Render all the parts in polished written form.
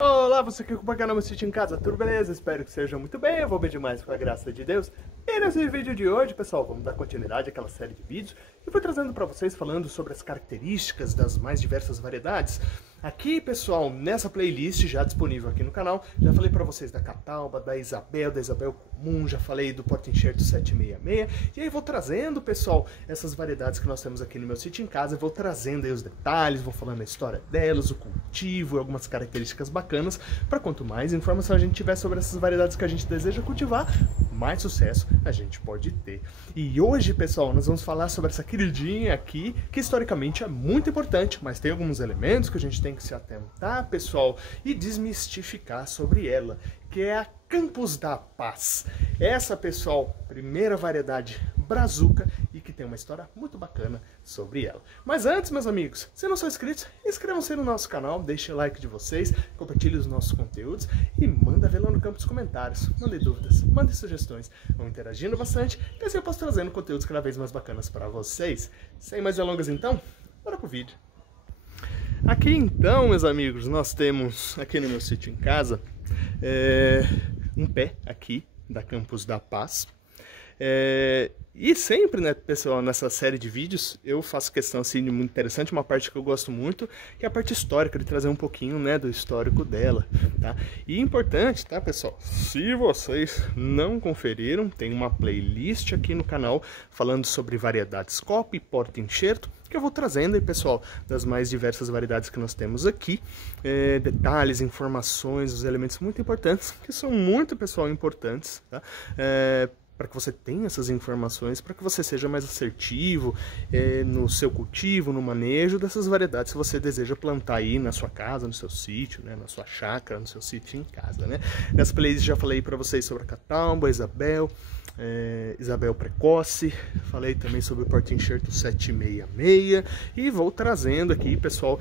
Olá, você que acompanha o canal Meu Sítio em Casa, tudo beleza? Espero que seja muito bem, eu vou bem demais com a graça de Deus. E nesse vídeo de hoje, pessoal, vamos dar continuidade àquela série de vídeos que eu vou trazendo para vocês falando sobre as características das mais diversas variedades. Aqui, pessoal, nessa playlist já disponível aqui no canal, já falei para vocês da Catalba, da Isabel comum, já falei do Porta-Enxerto 766, e aí vou trazendo, pessoal, essas variedades que nós temos aqui no Meu Sítio em Casa, vou trazendo aí os detalhes, vou falando a história delas, o cultivo, algumas características bacanas, para quanto mais informação a gente tiver sobre essas variedades que a gente deseja cultivar, mais sucesso a gente pode ter. E hoje, pessoal, nós vamos falar sobre essa queridinha aqui, que historicamente é muito importante, mas tem alguns elementos que a gente tem que se atentar, pessoal, e desmistificar sobre ela, que é a Campos da Paz. Essa, pessoal, primeira variedade brazuca e que tem uma história muito bacana sobre ela. Mas antes, meus amigos, se não são inscritos, inscrevam-se no nosso canal, deixem o like de vocês, compartilhem os nossos conteúdos e manda ver lá no campo dos comentários. Mandem dúvidas, mandem sugestões, vão interagindo bastante e assim eu posso trazendo conteúdos cada vez mais bacanas para vocês. Sem mais delongas então, bora pro vídeo. Aqui então, meus amigos, nós temos aqui no Meu Sítio em Casa um pé aqui da Campos da Paz. E sempre, né, pessoal, nessa série de vídeos eu faço questão assim de muito interessante, uma parte que eu gosto muito, que é a parte histórica, de trazer um pouquinho, né, do histórico dela, tá? E importante, tá, pessoal, se vocês não conferiram, tem uma playlist aqui no canal falando sobre variedades copa e porta-enxerto, que eu vou trazendo aí, pessoal, das mais diversas variedades que nós temos aqui, detalhes, informações, os elementos muito importantes, que são muito, pessoal, importantes, tá? Para que você tenha essas informações, para que você seja mais assertivo no seu cultivo, no manejo dessas variedades que você deseja plantar aí na sua casa, no seu sítio, né, na sua chácara, no seu sítio em casa, né? Nessa playlist já falei para vocês sobre a Catalba, Isabel precoce, falei também sobre o Porta-Enxerto 766 e vou trazendo aqui, pessoal,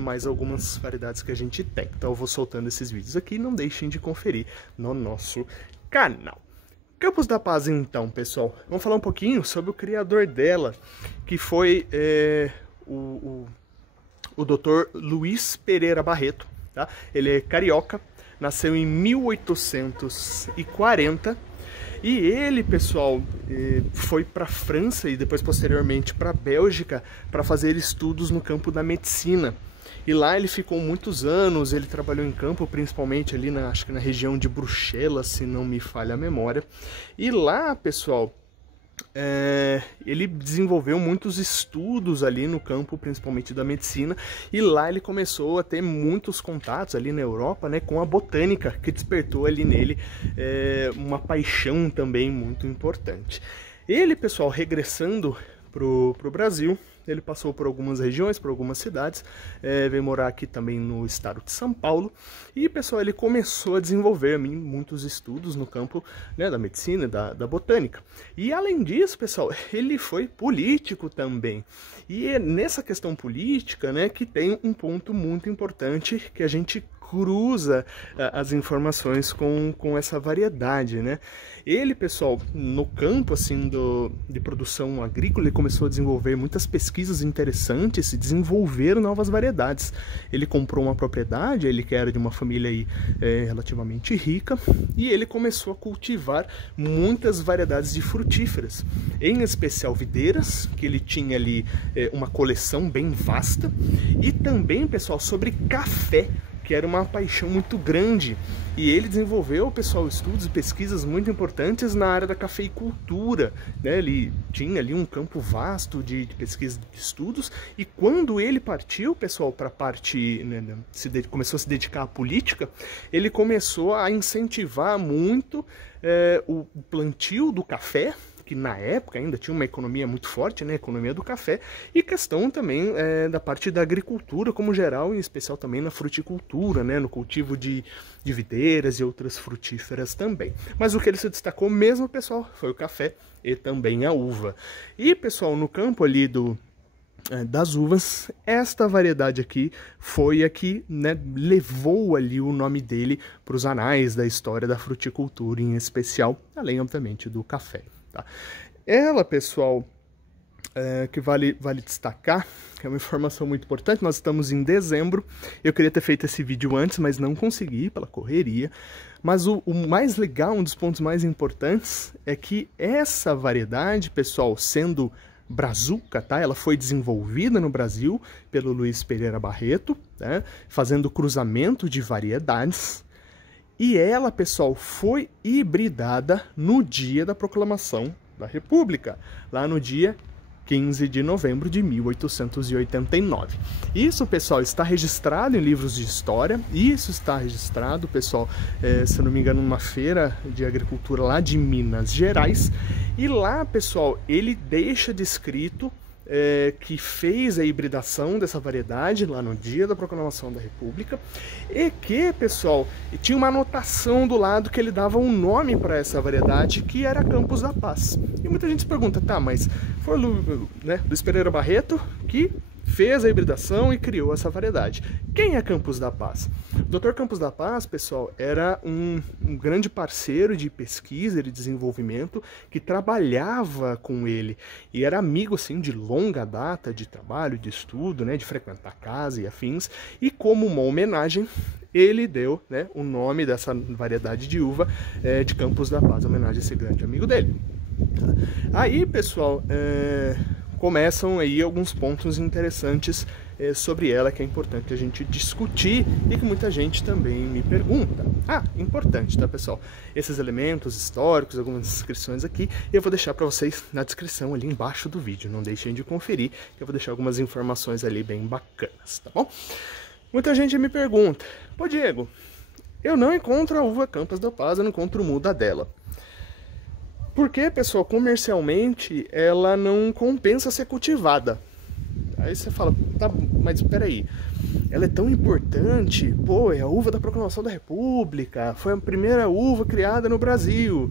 mais algumas variedades que a gente tem. Então eu vou soltando esses vídeos aqui, não deixem de conferir no nosso canal. Campos da Paz, então, pessoal, vamos falar um pouquinho sobre o criador dela, que foi o Dr. Luiz Pereira Barreto, tá? Ele é carioca, nasceu em 1840 e ele, pessoal, foi para a França e depois posteriormente para a Bélgica para fazer estudos no campo da medicina. E lá ele ficou muitos anos, ele trabalhou em campo, principalmente ali acho que na região de Bruxelas, se não me falha a memória. E lá, pessoal, ele desenvolveu muitos estudos ali no campo, principalmente da medicina, e lá ele começou a ter muitos contatos ali na Europa, né, com a botânica, que despertou ali nele uma paixão também muito importante. Ele, pessoal, regressando pro Brasil, ele passou por algumas regiões, por algumas cidades, veio morar aqui também no estado de São Paulo, e, pessoal, ele começou a desenvolver muitos estudos no campo, né, da medicina, da botânica. E, além disso, pessoal, ele foi político também. E é nessa questão política, né, que tem um ponto muito importante que a gente cruza as informações com essa variedade, né? Ele, pessoal, no campo assim de produção agrícola, ele começou a desenvolver muitas pesquisas interessantes e desenvolver novas variedades. Ele comprou uma propriedade, ele que era de uma família aí, relativamente rica, e ele começou a cultivar muitas variedades de frutíferas, em especial videiras, que ele tinha ali uma coleção bem vasta, e também, pessoal, sobre café, que era uma paixão muito grande, e ele desenvolveu, pessoal, estudos e pesquisas muito importantes na área da cafeicultura, né? Ele tinha ali um campo vasto de pesquisa de estudos, e quando ele partiu, pessoal, para a parte, né, começou a se dedicar à política, ele começou a incentivar muito o plantio do café, que na época ainda tinha uma economia muito forte, né, a economia do café, e questão também da parte da agricultura como geral, em especial também na fruticultura, né, no cultivo de videiras e outras frutíferas também. Mas o que ele se destacou mesmo, pessoal, foi o café e também a uva. E, pessoal, no campo ali das uvas, esta variedade aqui foi a que, né, levou ali o nome dele para os anais da história da fruticultura em especial, além, obviamente, do café. Tá? Ela, pessoal, que vale destacar, que é uma informação muito importante. Nós estamos em dezembro, eu queria ter feito esse vídeo antes, mas não consegui pela correria. Mas o mais legal, um dos pontos mais importantes, é que essa variedade, pessoal, sendo brazuca, tá? Ela foi desenvolvida no Brasil pelo Luiz Pereira Barreto, né? Fazendo cruzamento de variedades. E ela, pessoal, foi hibridada no dia da proclamação da República, lá no dia 15 de novembro de 1889. Isso, pessoal, está registrado em livros de história. Isso está registrado, pessoal, se eu não me engano, numa feira de agricultura lá de Minas Gerais. E lá, pessoal, ele deixa descrito que fez a hibridação dessa variedade lá no dia da proclamação da República, e que, pessoal, tinha uma anotação do lado que ele dava um nome para essa variedade, que era Campos da Paz. E muita gente se pergunta, tá, mas foi Luiz Pereira Barreto que fez a hibridação e criou essa variedade. Quem é Campos da Paz? O Dr. Campos da Paz, pessoal, era um grande parceiro de pesquisa e de desenvolvimento que trabalhava com ele e era amigo, assim, de longa data de trabalho, de estudo, né, de frequentar casa e afins, e como uma homenagem ele deu, né, o nome dessa variedade de uva de Campos da Paz, homenagem a esse grande amigo dele. Aí, pessoal, começam aí alguns pontos interessantes sobre ela, que é importante a gente discutir e que muita gente também me pergunta. Importante, tá, pessoal? Esses elementos históricos, algumas inscrições aqui, eu vou deixar para vocês na descrição ali embaixo do vídeo. Não deixem de conferir, que eu vou deixar algumas informações ali bem bacanas, tá bom? Muita gente me pergunta, pô, Diego, eu não encontro a uva Campos da Paz, eu não encontro muda dela. Porque, pessoal, comercialmente ela não compensa ser cultivada. Aí você fala, tá, mas peraí, ela é tão importante, pô, é a uva da proclamação da República, foi a primeira uva criada no Brasil.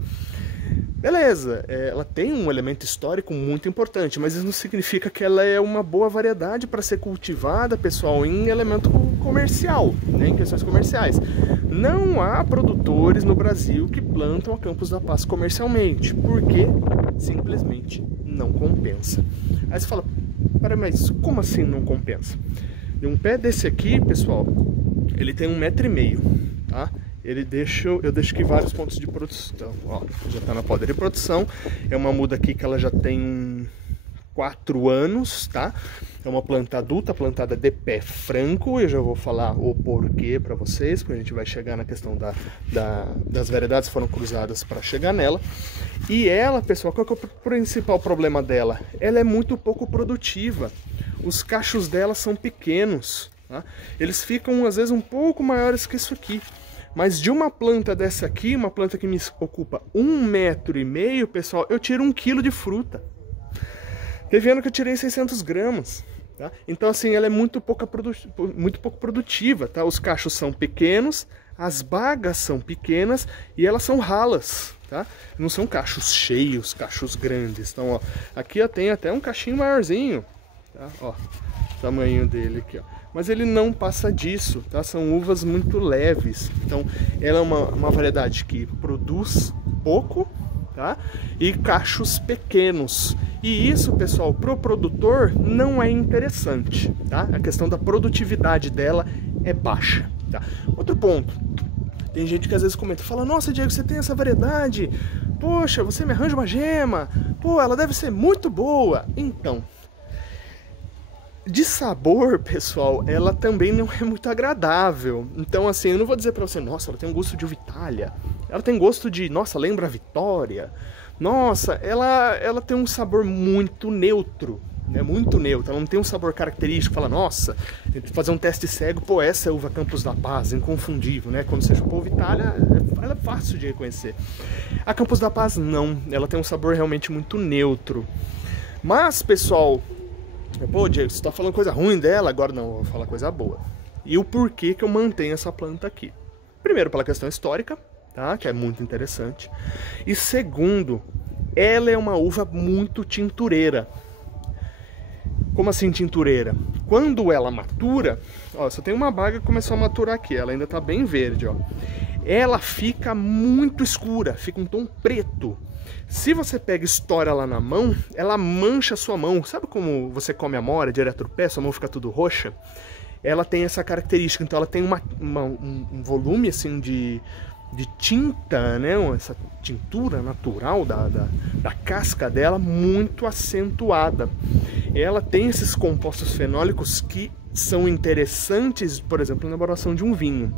Beleza, ela tem um elemento histórico muito importante, mas isso não significa que ela é uma boa variedade para ser cultivada, pessoal, em elemento comercial, né, em questões comerciais. Não há produtores no Brasil que plantam a Campos da Paz comercialmente, porque simplesmente não compensa. Aí você fala, pera, mas como assim não compensa? Um pé desse aqui, pessoal, ele tem 1,5 m, tá? Eu deixo aqui vários pontos de produção. Ó, já está na poda de produção. É uma muda aqui que ela já tem 4 anos, tá? É uma planta adulta, plantada de pé franco. Eu já vou falar o porquê para vocês, porque a gente vai chegar na questão das variedades que foram cruzadas para chegar nela. E ela, pessoal, qual que é o principal problema dela? Ela é muito pouco produtiva. Os cachos dela são pequenos, tá? Eles ficam, às vezes, um pouco maiores que isso aqui. Mas de uma planta dessa aqui, uma planta que me ocupa 1,5 m, pessoal, eu tiro 1 kg de fruta. Teve ano que eu tirei 600 gramas. Tá? Então, assim, ela é muito pouco produtiva. Tá? Os cachos são pequenos, as bagas são pequenas e elas são ralas. Tá? Não são cachos cheios, cachos grandes. Então, ó, aqui eu tenho até um cachinho maiorzinho. Tá? Ó, o tamanho dele aqui, ó. Mas ele não passa disso, tá? São uvas muito leves. Então, ela é uma variedade que produz pouco, tá? E cachos pequenos. E isso, pessoal, pro produtor não é interessante, tá? A questão da produtividade dela é baixa, tá? Outro ponto. Tem gente que às vezes comenta, fala, nossa, Diego, você tem essa variedade? Poxa, você me arranja uma gema? Pô, ela deve ser muito boa. Então, de sabor, pessoal, ela também não é muito agradável. Então, assim, eu não vou dizer pra você, nossa, ela tem um gosto de uva Itália. Ela tem gosto de, nossa, lembra a Vitória. Nossa, ela tem um sabor muito neutro, né? Muito neutro. Ela não tem um sabor característico, fala, nossa, fazer um teste cego, pô, essa é a uva Campos da Paz, inconfundível, né? Quando você chupou uva Itália, ela é fácil de reconhecer. A Campos da Paz, não. Ela tem um sabor realmente muito neutro. Mas, pessoal, pô, Diego, você tá falando coisa ruim dela, agora não, eu vou falar coisa boa. E o porquê que eu mantenho essa planta aqui? Primeiro, pela questão histórica, tá? Que é muito interessante. E segundo, ela é uma uva muito tintureira. Como assim tintureira? Quando ela matura, ó, só tem uma baga que começou a maturar aqui, ela ainda tá bem verde, ó. ela fica muito escura, fica um tom preto. Se você pega e estoura ela na mão, ela mancha a sua mão. Sabe como você come amora direto do pé, sua mão fica tudo roxa? Ela tem essa característica, então ela tem um volume assim de tinta, né? Essa tintura natural da casca dela muito acentuada. Ela tem esses compostos fenólicos que são interessantes, por exemplo, na elaboração de um vinho.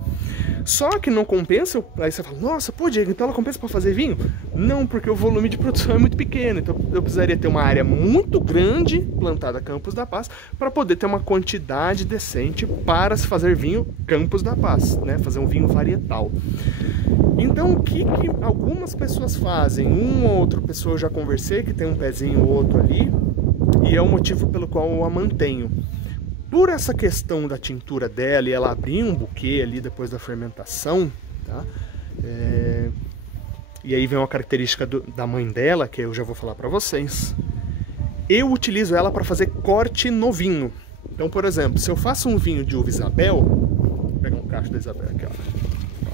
Só que não compensa, aí você fala, nossa, pô, Diego, então ela compensa para fazer vinho? Não, porque o volume de produção é muito pequeno, então eu precisaria ter uma área muito grande plantada Campos da Paz para poder ter uma quantidade decente para se fazer vinho Campos da Paz, né? Fazer um vinho varietal. Então o que algumas pessoas fazem? Uma ou outra pessoa eu já conversei que tem um pezinho ou outro ali, e é o motivo pelo qual eu a mantenho. Por essa questão da tintura dela e ela abrir um buquê ali depois da fermentação, tá? E aí vem uma característica da mãe dela, que eu já vou falar para vocês. Eu utilizo ela para fazer corte no vinho. Então, por exemplo, se eu faço um vinho de uva Isabel, vou pegar um cacho da Isabel aqui, ó.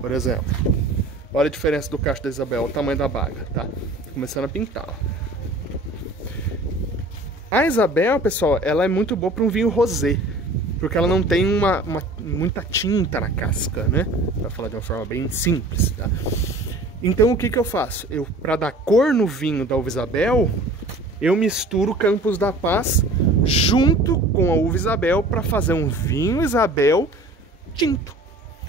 Por exemplo, olha a diferença do cacho da Isabel, o tamanho da baga, tá? Começando a pintar. A Isabel, pessoal, ela é muito boa para um vinho rosé, porque ela não tem muita tinta na casca, né? Para falar de uma forma bem simples, tá? Então o que eu faço? Para dar cor no vinho da uva Isabel, eu misturo Campos da Paz junto com a uva Isabel para fazer um vinho Isabel tinto.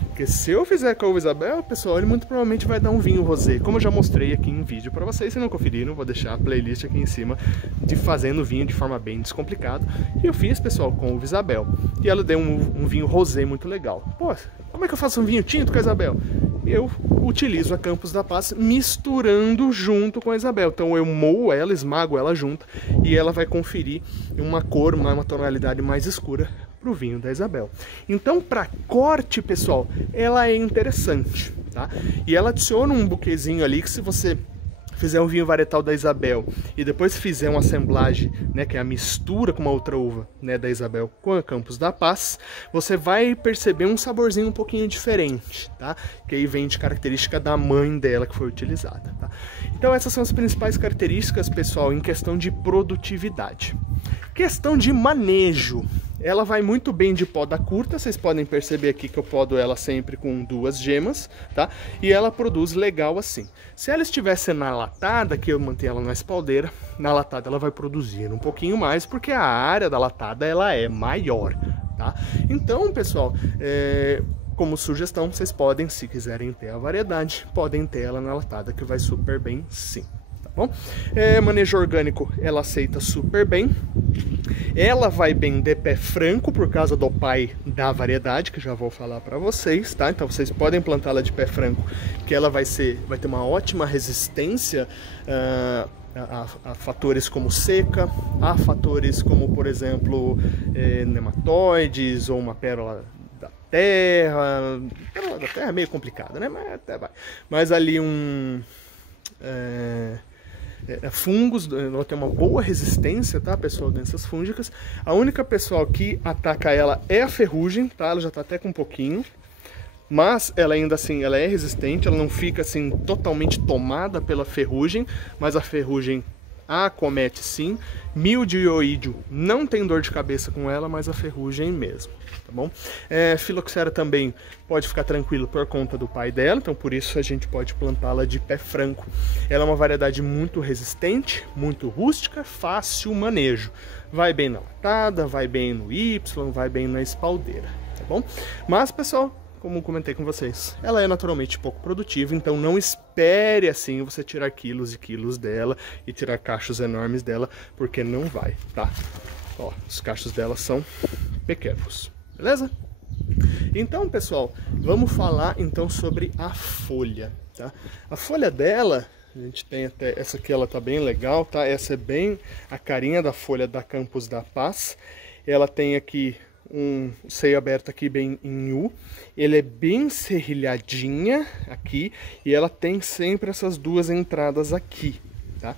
Porque se eu fizer com a uva Isabel, pessoal, ele muito provavelmente vai dar um vinho rosé, como eu já mostrei aqui em vídeo para vocês. Se não conferiram, vou deixar a playlist aqui em cima de fazendo vinho de forma bem descomplicada. E eu fiz, pessoal, com a uva Isabel. E ela deu um vinho rosé muito legal. Pô, como é que eu faço um vinho tinto com a Isabel? Eu utilizo a Campos da Paz misturando junto com a Isabel. Então eu moo ela, esmago ela junto e ela vai conferir uma cor, uma tonalidade mais escura para o vinho da Isabel. Então, para corte, pessoal, ela é interessante, tá? E ela adiciona um buquezinho ali que, se você fizer um vinho varietal da Isabel e depois fizer uma assemblagem, né, que é a mistura com uma outra uva, né, da Isabel com a Campos da Paz, você vai perceber um saborzinho um pouquinho diferente, tá? Que aí vem de característica da mãe dela que foi utilizada, tá? Então essas são as principais características, pessoal, em questão de produtividade. Questão de manejo. Ela vai muito bem de poda curta, vocês podem perceber aqui que eu podo ela sempre com 2 gemas, tá? E ela produz legal assim. Se ela estivesse na latada, que eu mantenho ela na espaldeira, na latada ela vai produzir um pouquinho mais, porque a área da latada ela é maior, tá? Então, pessoal, como sugestão, vocês podem, se quiserem ter a variedade, podem ter ela na latada, que vai super bem sim. Bom, manejo orgânico ela aceita super bem. Ela vai bem de pé franco por causa do pai da variedade, que já vou falar para vocês, tá? Então vocês podem plantá-la de pé franco, que ela vai ter uma ótima resistência a fatores como seca, a fatores como, por exemplo, nematóides ou uma pérola da terra. Pérola da terra é meio complicada, né? Mas até vai. Mas ali fungos, ela tem uma boa resistência, tá, pessoal, doenças fúngicas. A única, pessoal, que ataca ela é a ferrugem, tá? Ela já tá até com um pouquinho, mas ela ainda assim, ela é resistente, ela não fica assim totalmente tomada pela ferrugem, mas a ferrugem a acomete sim. Míldio e oídio não tem dor de cabeça com ela, mas a ferrugem mesmo, tá bom? Filoxera também pode ficar tranquilo por conta do pai dela, então por isso a gente pode plantá-la de pé franco. Ela é uma variedade muito resistente, muito rústica, fácil manejo. Vai bem na latada, vai bem no Y, vai bem na espaldeira, tá bom? Mas, pessoal, como comentei com vocês, ela é naturalmente pouco produtiva, então não espere assim você tirar quilos e quilos dela e tirar cachos enormes dela, porque não vai, tá? Ó, os cachos dela são pequenos, beleza? Então, pessoal, vamos falar então sobre a folha, tá? A folha dela, a gente tem até essa aqui, ela tá bem legal, tá? Essa é bem a carinha da folha da Campos da Paz. Ela tem aqui um seio aberto aqui bem em U, ele é bem serrilhadinha aqui e ela tem sempre essas 2 entradas aqui, tá?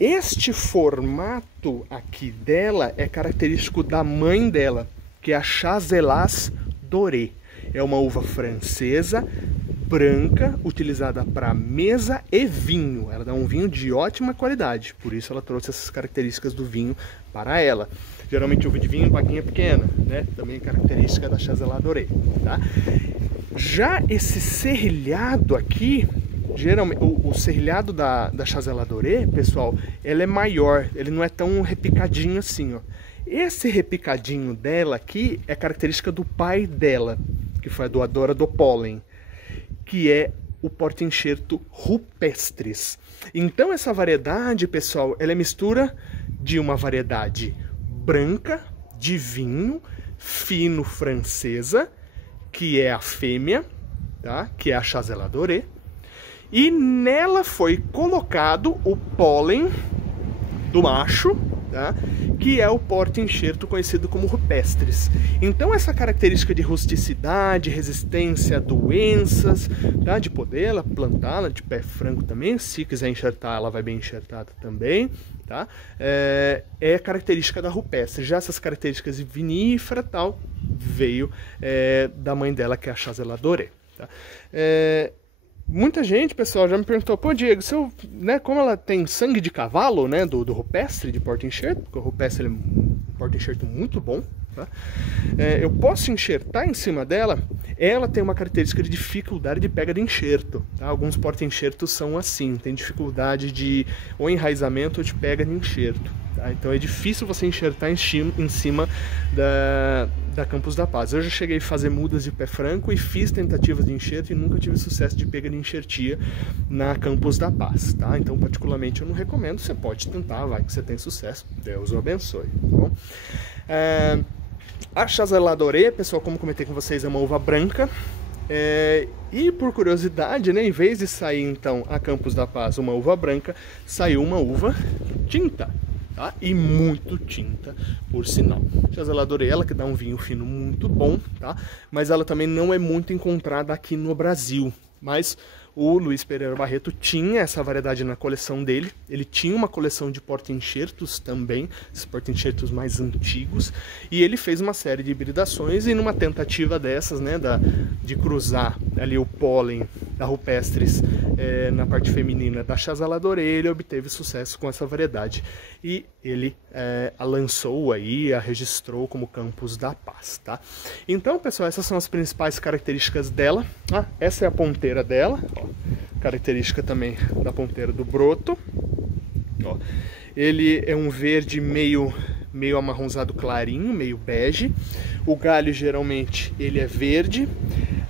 Este formato aqui dela é característico da mãe dela, que é a Chasselas Doré. É uma uva francesa, branca, utilizada para mesa e vinho. Ela dá um vinho de ótima qualidade, por isso ela trouxe essas características do vinho para ela. Geralmente uva de vinho, baguinha pequena, né? Também característica da Chazela Doré, tá? Já esse serrilhado aqui, geralmente o serrilhado da Chazela Doré, pessoal, ele é maior, ele não é tão repicadinho assim, ó. Esse repicadinho dela aqui é característica do pai dela, que foi a doadora do pólen, que é o porta-enxerto rupestris. Então essa variedade, pessoal, ela é mistura de uma variedade branca, de vinho, fino francesa, que é a fêmea, tá? Que é a Chazela Doré, e nela foi colocado o pólen do macho, tá? Que é o porta-enxerto conhecido como rupestris. Então essa característica de rusticidade, resistência a doenças, tá? De poder ela plantá-la de pé franco também, se quiser enxertar ela vai bem enxertada também, tá? É característica da rupestre. Já essas características de vinífera tal veio da mãe dela, que é a Chazela Doré, tá? Muita gente, pessoal, já me perguntou, pô, Diego, né, como ela tem sangue de cavalo, né, do rupestre, de porta-enxerto, porque o rupestre é um porta-enxerto muito bom, tá? Eu posso enxertar em cima dela. Ela tem uma característica de dificuldade de pega de enxerto, tá? Alguns porta-enxertos são assim, tem dificuldade de ou enraizamento ou de pega de enxerto, tá? Então é difícil você enxertar em cima da Campos da Paz. Eu já cheguei a fazer mudas de pé franco e fiz tentativas de enxerto e nunca tive sucesso de pega de enxertia na Campos da Paz, tá? Então particularmente eu não recomendo, você pode tentar, vai que você tem sucesso, Deus o abençoe, tá bom? A Chazela Doré, pessoal, como comentei com vocês, é uma uva branca. E por curiosidade, né, em vez de sair então a Campos da Paz uma uva branca, saiu uma uva tinta, tá? E muito tinta, por sinal. Chazela Doré, ela que dá um vinho fino muito bom, tá? Mas ela também não é muito encontrada aqui no Brasil. Mas o Luiz Pereira Barreto tinha essa variedade na coleção dele. Ele tinha uma coleção de porta-enxertos também, esses porta-enxertos mais antigos, e ele fez uma série de hibridações, e numa tentativa dessas, né, de cruzar ali o pólen da rupestris na parte feminina da Chazela Doré, ele obteve sucesso com essa variedade. E ele a lançou aí, a registrou como Campos da Paz, tá? Então, pessoal, essas são as principais características dela. Essa é a ponteira dela, ó, característica também da ponteira do broto. Ó, ele é um verde meio amarronzado clarinho, meio bege. O galho geralmente ele é verde.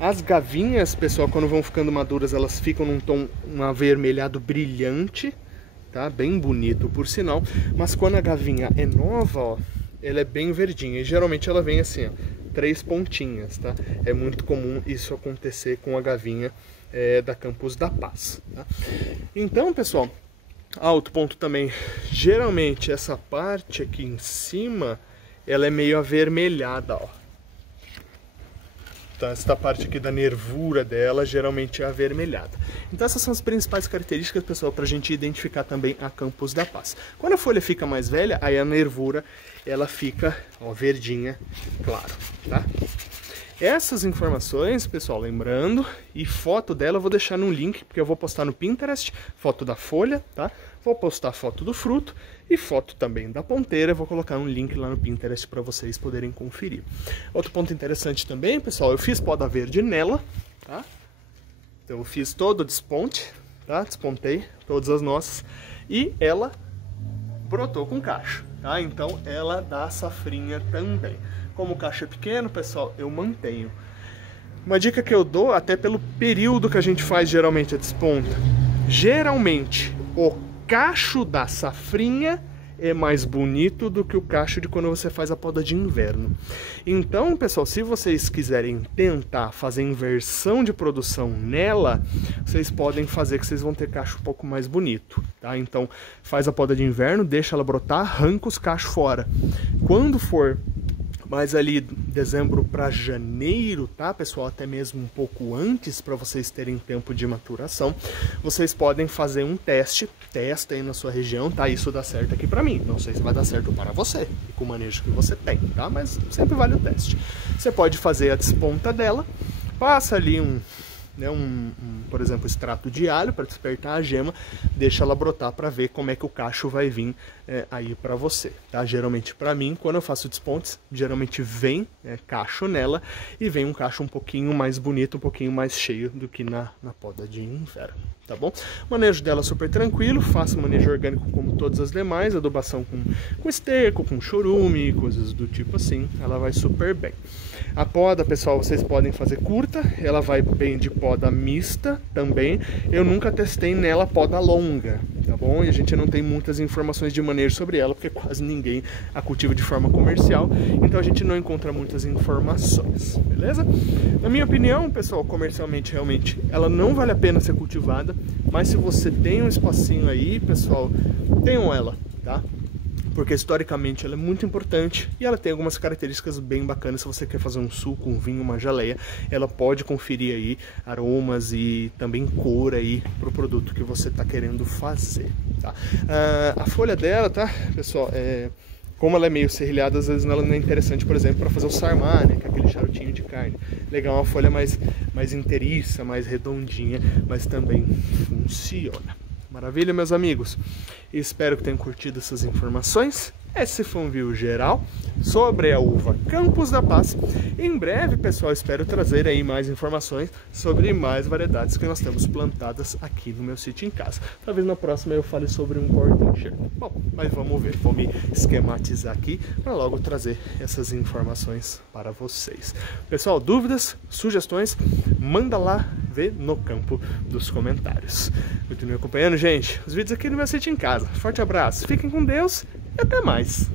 As gavinhas, pessoal, quando vão ficando maduras, elas ficam num tom avermelhado brilhante, tá? Bem bonito, por sinal. Mas quando a gavinha é nova, ó, ela é bem verdinha. E geralmente ela vem assim, ó, 3 pontinhas, tá? É muito comum isso acontecer com a gavinha da Campos da Paz, tá? Então, pessoal, outro ponto também, geralmente essa parte aqui em cima, ela é meio avermelhada, ó. Então, essa parte aqui da nervura dela geralmente é avermelhada. Então essas são as principais características, pessoal, para a gente identificar também a Campos da Paz. Quando a folha fica mais velha, aí a nervura ela fica, ó, verdinha, claro, tá? Essas informações, pessoal, lembrando, e foto dela eu vou deixar no link, porque eu vou postar no Pinterest, foto da folha, tá? Vou postar foto do fruto e foto também da ponteira, vou colocar um link lá no Pinterest para vocês poderem conferir. Outro ponto interessante também, pessoal, eu fiz poda verde nela, tá? Então eu fiz todo o desponte, tá? Despontei todas as nossas e ela brotou com cacho, tá? Então ela dá safrinha também. Como o cacho é pequeno, pessoal, eu mantenho. Uma dica que eu dou, até pelo período que a gente faz geralmente a desponta, geralmente o cacho da safrinha é mais bonito do que o cacho de quando você faz a poda de inverno. Então, pessoal, se vocês quiserem tentar fazer inversão de produção nela, vocês podem fazer que vocês vão ter cacho um pouco mais bonito, tá? Então, faz a poda de inverno, deixa ela brotar, arranca os cachos fora. Quando for mais ali dezembro para janeiro, tá, pessoal? Até mesmo um pouco antes, para vocês terem tempo de maturação, vocês podem fazer um testa aí na sua região, tá? Isso dá certo aqui para mim, não sei se vai dar certo para você, e com o manejo que você tem, tá? Mas sempre vale o teste. Você pode fazer a desponta dela Passa ali por exemplo, extrato de alho para despertar a gema, deixa ela brotar para ver como é que o cacho vai vir aí para você, tá? Geralmente para mim, quando eu faço despontes, geralmente vem cacho nela e vem um cacho um pouquinho mais bonito, um pouquinho mais cheio do que na poda de inverno, tá bom? O manejo dela é super tranquilo, faço manejo orgânico como todas as demais, adubação com esterco, com chorume, coisas do tipo assim, ela vai super bem. A poda, pessoal, vocês podem fazer curta, ela vai bem de poda mista também. Eu nunca testei nela poda longa, tá bom? E a gente não tem muitas informações de manejo sobre ela, porque quase ninguém a cultiva de forma comercial, então a gente não encontra muitas informações, beleza? Na minha opinião, pessoal, comercialmente, realmente, ela não vale a pena ser cultivada, mas se você tem um espacinho aí, pessoal, tenham ela, tá? Porque historicamente ela é muito importante e ela tem algumas características bem bacanas. Se você quer fazer um suco, um vinho, uma geleia, ela pode conferir aí aromas e também cor aí pro produto que você está querendo fazer, tá? A folha dela, tá, pessoal, como ela é meio serrilhada, às vezes ela não é interessante, por exemplo, para fazer o sarmá, né, que é aquele charutinho de carne. Legal, uma folha mais inteiriça, mais redondinha, mas também funciona. Maravilha, meus amigos? Espero que tenham curtido essas informações. Esse foi um vídeo geral sobre a uva Campos da Paz. Em breve, pessoal, espero trazer aí mais informações sobre mais variedades que nós temos plantadas aqui no meu sítio em casa. Talvez na próxima eu fale sobre um porta-enxerto. Bom, mas vamos ver. Vou me esquematizar aqui para logo trazer essas informações para vocês. Pessoal, dúvidas, sugestões, manda lá ver no campo dos comentários. Continue acompanhando, gente, os vídeos aqui no meu sítio em casa. Forte abraço, fiquem com Deus e até mais.